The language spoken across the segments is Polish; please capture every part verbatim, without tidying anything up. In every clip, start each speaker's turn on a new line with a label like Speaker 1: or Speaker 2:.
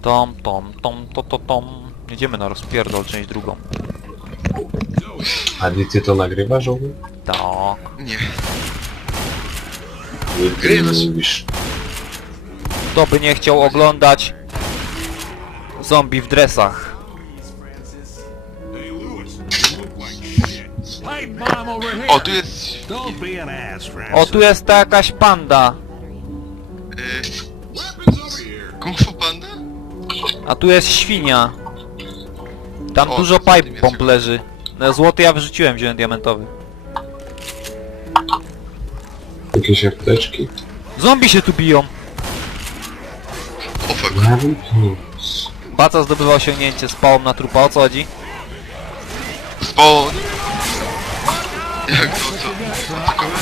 Speaker 1: Tom, tom, tom, to, to, tom. Jedziemy na rozpierdol, część drugą.
Speaker 2: Adi, ty to nagrywasz ogólnie?
Speaker 1: Tak.
Speaker 3: Nie.
Speaker 2: Nigdy nie mówisz.
Speaker 1: Kto by nie chciał oglądać zombie w dresach?
Speaker 3: O, tu jest...
Speaker 1: O, tu jest ta jakaś panda.
Speaker 3: Yy... Kung Fu Panda?
Speaker 1: A tu jest świnia. Tam
Speaker 3: O,
Speaker 1: dużo
Speaker 3: złoty
Speaker 1: pipe bomb
Speaker 3: miecz.
Speaker 1: leży. No, złoty ja wyrzuciłem, wziąłem diamentowy.
Speaker 2: Jakieś apteczki?
Speaker 1: Zombie się tu biją.
Speaker 3: O fuck.
Speaker 2: Nawet nie.
Speaker 1: Baca zdobywa osiągnięcie z pałą na trupa, o co chodzi?
Speaker 3: Spawn! Jak to, co? Atakować?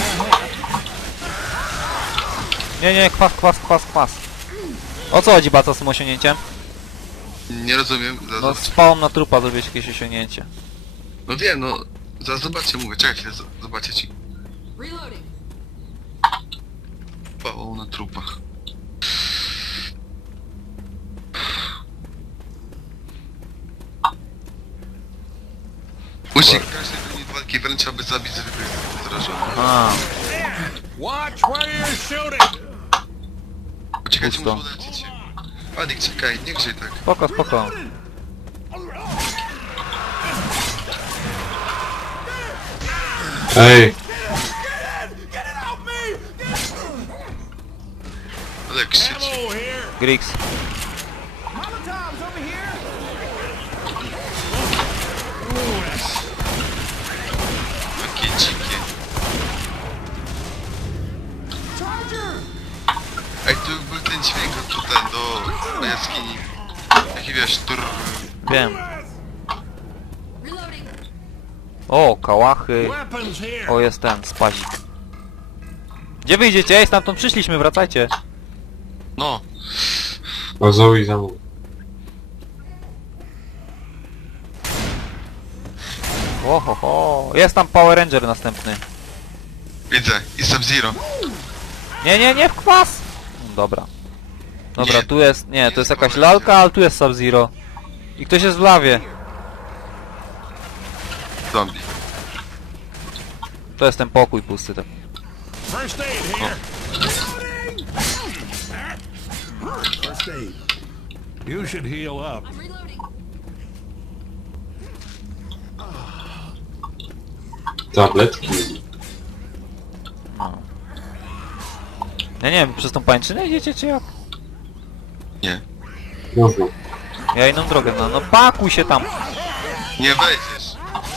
Speaker 1: Nie, nie, kwas, kwas, kwas, kwas. O co chodzi Baca z tym osiągnięciem?
Speaker 3: Nie rozumiem. Zaraz
Speaker 1: No z
Speaker 3: zobaczę.
Speaker 1: pałą na trupa zrobiłeś jakieś osiągnięcie.
Speaker 3: No wiem, no... Zaraz zobaczcie, mówię. Czekaj chwilę, z- zobaczę ci.
Speaker 4: Reloading.
Speaker 3: Pałą na trupach. Musi każdy broni walki wręcz, aby zabić zwykłych zarażonych.
Speaker 1: A,
Speaker 5: Watch where you're shooting!
Speaker 3: Poczekajcie,
Speaker 1: Pusto.
Speaker 3: muszę uleczyć się. Adik, czekaj, nie grzej tak.
Speaker 1: spoko, spoko.
Speaker 2: Ej,
Speaker 3: Ale krzycz.
Speaker 5: Oh, here!
Speaker 1: Grix.
Speaker 3: Takie dzikie. Ej, tu był ten dźwięk od tutaj do, do jaskini. Jaki wiesz, tur...
Speaker 1: Wiem.
Speaker 4: Reloading.
Speaker 1: O, kałachy.
Speaker 5: Weapons here!
Speaker 1: O, jest ten, spazik. Gdzie wyjdziecie? Ej, stamtąd przyszliśmy, wracajcie.
Speaker 3: No.
Speaker 2: o Zoe za mną.
Speaker 1: Oho, ho. Jest tam Power Ranger następny.
Speaker 3: Widzę. I Sub-Zero.
Speaker 1: Nie, nie, nie w kwas! Dobra. Dobra,
Speaker 3: Nie.
Speaker 1: tu jest... Nie,
Speaker 3: Nie
Speaker 1: to jest
Speaker 3: jest
Speaker 1: jakaś
Speaker 3: Power Ranger.
Speaker 1: lalka, ale tu jest Sub-Zero. I ktoś jest w lawie.
Speaker 3: Zombie.
Speaker 1: To jest ten pokój pusty. Tak.
Speaker 5: First aid here! First aid. You should heal up.
Speaker 4: I'm reloading.
Speaker 2: Tabletki.
Speaker 1: Ja nie wiem, przez tą pańczynę idziecie czy jak?
Speaker 3: Nie.
Speaker 2: Można.
Speaker 1: Ja inną drogę, no, no pakuj się tam.
Speaker 3: Nie wejdziesz.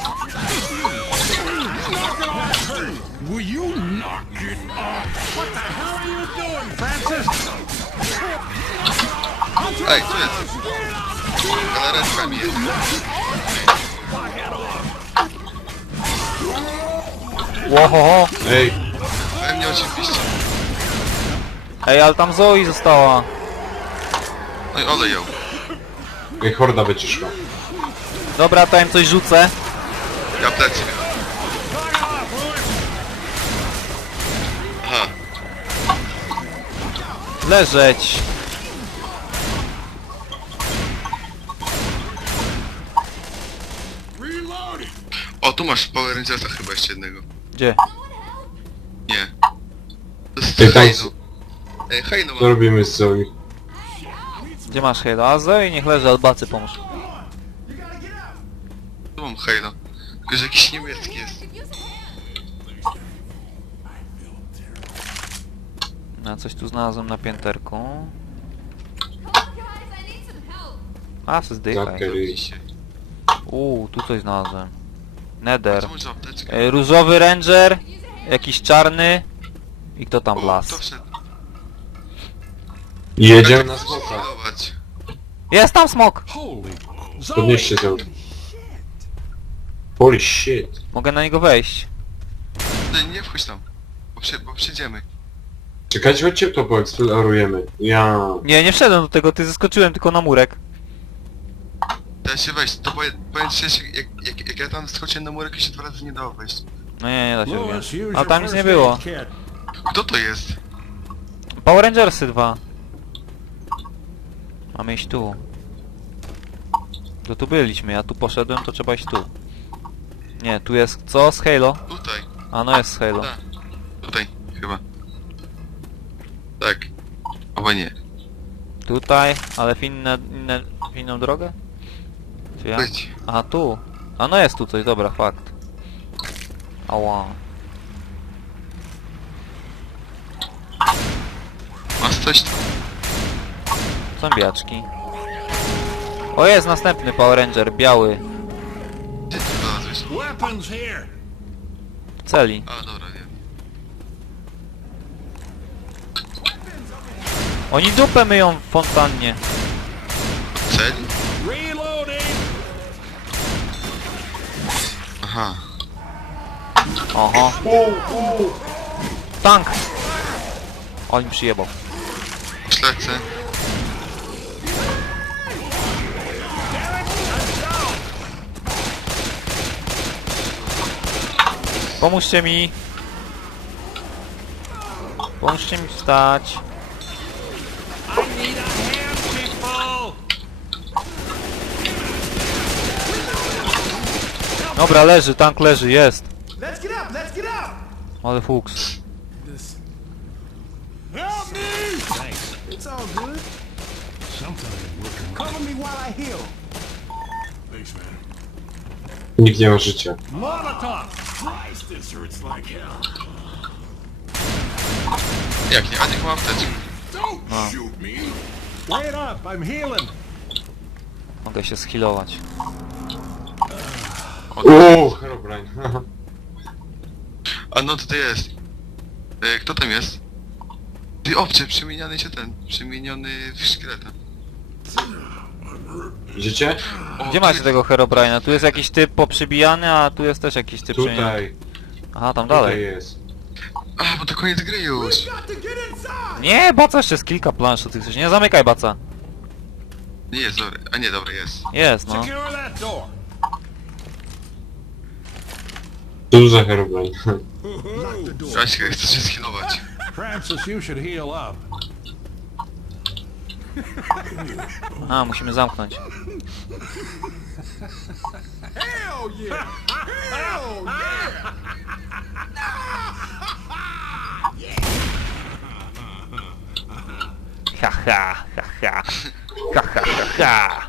Speaker 5: Will you knock it off? What the hell are you doing, Francis?
Speaker 3: Ej, tu jest. Galaretkami jest.
Speaker 1: Łohoho.
Speaker 2: Ej,
Speaker 3: We mnie oczywiście.
Speaker 1: Ej, ale tam Zoe została.
Speaker 3: No i olej ją.
Speaker 2: ej, horda będzie szła.
Speaker 1: Dobra, to im coś rzucę.
Speaker 3: Ja plecy miałem. Aha.
Speaker 1: Leżeć.
Speaker 5: Reloading!
Speaker 3: O, tu masz Power Rangersa chyba jeszcze jednego.
Speaker 1: Gdzie?
Speaker 3: Nie. To jest
Speaker 2: Ej, tam
Speaker 3: Heino.
Speaker 2: s-
Speaker 3: Ej, Heino
Speaker 2: Co
Speaker 3: mam.
Speaker 2: robimy z Zoe?
Speaker 1: Gdzie masz Halo? A Zoe niech leży, albacy pomóż.
Speaker 3: Tu mam Heino. Tylko, że jakiś niemiecki jest.
Speaker 4: Could use a hand.
Speaker 1: Ja coś tu znalazłem na pięterku.
Speaker 4: Come on, guys. I need some help.
Speaker 1: A, se zdychaj.
Speaker 2: Zakery.
Speaker 3: Się.
Speaker 1: Uuu, tu coś znalazłem. Nether.
Speaker 3: Co może apteczkę?
Speaker 1: E, różowy ranger, jakiś czarny i kto tam
Speaker 3: O,
Speaker 1: las.
Speaker 3: to wszedł.
Speaker 2: Jedziemy na smoka.
Speaker 3: Zobacz.
Speaker 1: Jest tam smok!
Speaker 5: Holy... Zoe!
Speaker 2: Podnieście Zoe. Holy shit.
Speaker 1: Mogę na niego wejść.
Speaker 3: Ty nie wchodź tam. Bo, przy, bo przyjdziemy.
Speaker 2: Czekajcie, chodźcie to poeksplorujemy. Ja...
Speaker 1: Nie, nie wszedłem do tego, ty zeskoczyłem tylko na murek.
Speaker 3: Da się wejść. To powiem, powiem ci, że jak, jak, jak ja tam skoczyłem na murek, się dwa razy nie dało wejść.
Speaker 1: No nie, nie da się
Speaker 5: Lewis,
Speaker 1: wejść.
Speaker 5: use
Speaker 1: A
Speaker 5: your
Speaker 1: tam nic
Speaker 5: first
Speaker 1: nie było.
Speaker 5: aid kit.
Speaker 3: Kto to jest?
Speaker 1: Power Rangersy dwa. Mamy iść tu. To tu byliśmy, ja tu poszedłem, to trzeba iść tu. Nie, tu jest... Co? Z Halo?
Speaker 3: Tutaj.
Speaker 1: A no jest z Halo.
Speaker 3: Tak. Tutaj, chyba. Tak. Albo nie.
Speaker 1: Tutaj, ale w, inne, inne, w inną drogę? Czy ja?
Speaker 3: Być.
Speaker 1: Aha, tu. A no jest tu coś, dobra, fakt. Ała.
Speaker 3: Masz coś tam?
Speaker 1: Zombiaczki. O, jest następny Power Ranger, biały.
Speaker 3: Gdzie ty znalazłeś?
Speaker 5: Weapons here.
Speaker 1: W celi.
Speaker 3: A, dobra, wiem.
Speaker 1: Oni dupę myją w fontannie.
Speaker 3: Celi?
Speaker 5: Reloading.
Speaker 3: Aha.
Speaker 1: Oho. Tank! On mi przyjebał.
Speaker 3: Ślecę.
Speaker 1: Pomóżcie mi! Pomóżcie mi wstać.
Speaker 5: I need a hand, people.
Speaker 1: Dobra, leży, tank leży, jest.
Speaker 6: Let's get up, let's get up!
Speaker 1: Ale fuks.
Speaker 6: This,
Speaker 5: Help me. Thanks.
Speaker 6: it's all good.
Speaker 5: Sometimes working.
Speaker 6: Cover me while I heal.
Speaker 5: Thanks, man.
Speaker 2: Nikt nie ma życia.
Speaker 5: Molotov. Christ, this hurts like hell.
Speaker 3: Jak nie? A nie ma apteczki.
Speaker 5: Don't shoot me. Wait up, I'm healing.
Speaker 1: Mogę się schilować.
Speaker 2: Uuu, Herobrine.
Speaker 3: A no tutaj jest. E, kto tam jest? Ty obcy, przemieniony się ten. Przemieniony w szkieleta.
Speaker 2: Widzicie?
Speaker 3: O,
Speaker 1: Gdzie
Speaker 3: tu
Speaker 1: macie
Speaker 3: jest-
Speaker 1: tego Herobrine'a? Tu jest jakiś typ poprzybijany, a tu jest też jakiś typ przemieniony.
Speaker 2: Tutaj.
Speaker 1: Aha, tam
Speaker 2: Tutaj
Speaker 1: dalej.
Speaker 2: jest.
Speaker 3: A, bo to koniec gry już.
Speaker 6: Got to get inside!
Speaker 1: Nie, baca jeszcze z kilka plansz, ty chcesz. Nie zamykaj baca.
Speaker 3: Nie jest dobry. A nie, dobra, jest.
Speaker 1: Jest, no.
Speaker 5: Secure that door.
Speaker 2: Co tu za Herobrine?
Speaker 5: Lock the door.
Speaker 3: Ja się chcę się skillować.
Speaker 5: Francis, you should heal up.
Speaker 1: A, musimy zamknąć.
Speaker 6: Hell yeah! Hell yeah!
Speaker 1: Ha ha, ha ha. Ha ha ha ha.